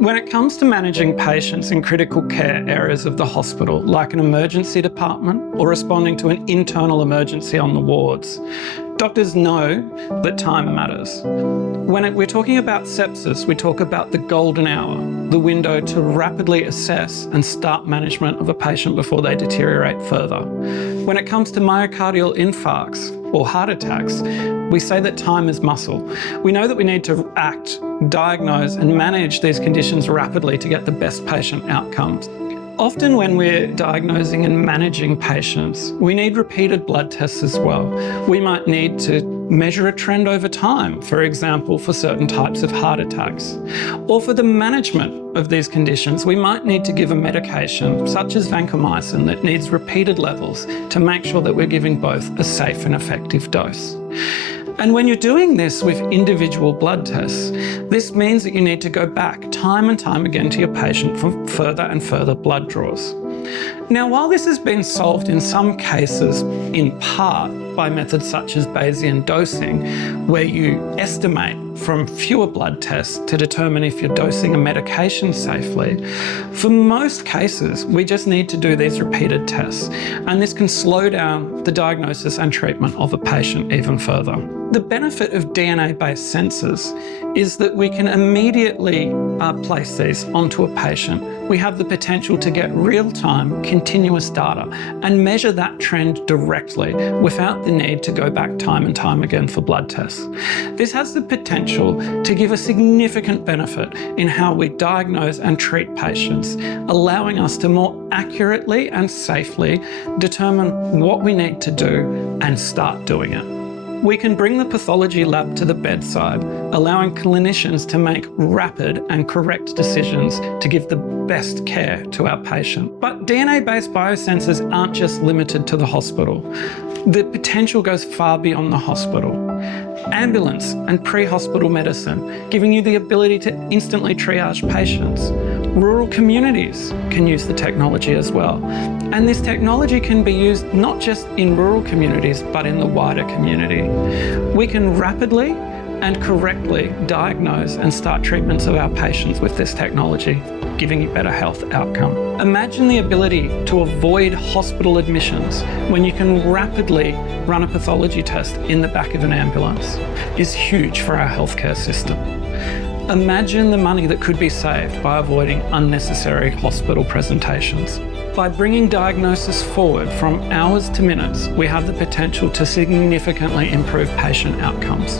When it comes to managing patients in critical care areas of the hospital, like an emergency department or responding to an internal emergency on the wards, doctors know that time matters. When we're talking about sepsis, we talk about the golden hour, the window to rapidly assess and start management of a patient before they deteriorate further. When it comes to myocardial infarcts or heart attacks, we say that time is muscle. We know that we need to act, diagnose and manage these conditions rapidly to get the best patient outcomes. Often when we're diagnosing and managing patients, we need repeated blood tests as well. We might need to measure a trend over time, for example, for certain types of heart attacks. Or for the management of these conditions, we might need to give a medication, such as vancomycin, that needs repeated levels to make sure that we're giving both a safe and effective dose. And when you're doing this with individual blood tests, this means that you need to go back time and time again to your patient for further and further blood draws. Now, while this has been solved in some cases in part by methods such as Bayesian dosing, where you estimate from fewer blood tests to determine if you're dosing a medication safely, for most cases, we just need to do these repeated tests, and this can slow down the diagnosis and treatment of a patient even further. The benefit of DNA-based sensors is that we can immediately place these onto a patient. We have the potential to get real-time, continuous data and measure that trend directly without the need to go back time and time again for blood tests. This has the potential to give a significant benefit in how we diagnose and treat patients, allowing us to more accurately and safely determine what we need to do and start doing it. We can bring the pathology lab to the bedside, allowing clinicians to make rapid and correct decisions to give the best care to our patient. But DNA-based biosensors aren't just limited to the hospital. The potential goes far beyond the hospital. Ambulance and pre-hospital medicine, giving you the ability to instantly triage patients. Rural communities can use the technology as well. And this technology can be used not just in rural communities, but in the wider community. We can rapidly and correctly diagnose and start treatments of our patients with this technology, giving you better health outcome. Imagine the ability to avoid hospital admissions when you can rapidly run a pathology test in the back of an ambulance. Is huge for our healthcare system. Imagine the money that could be saved by avoiding unnecessary hospital presentations. By bringing diagnosis forward from hours to minutes, we have the potential to significantly improve patient outcomes.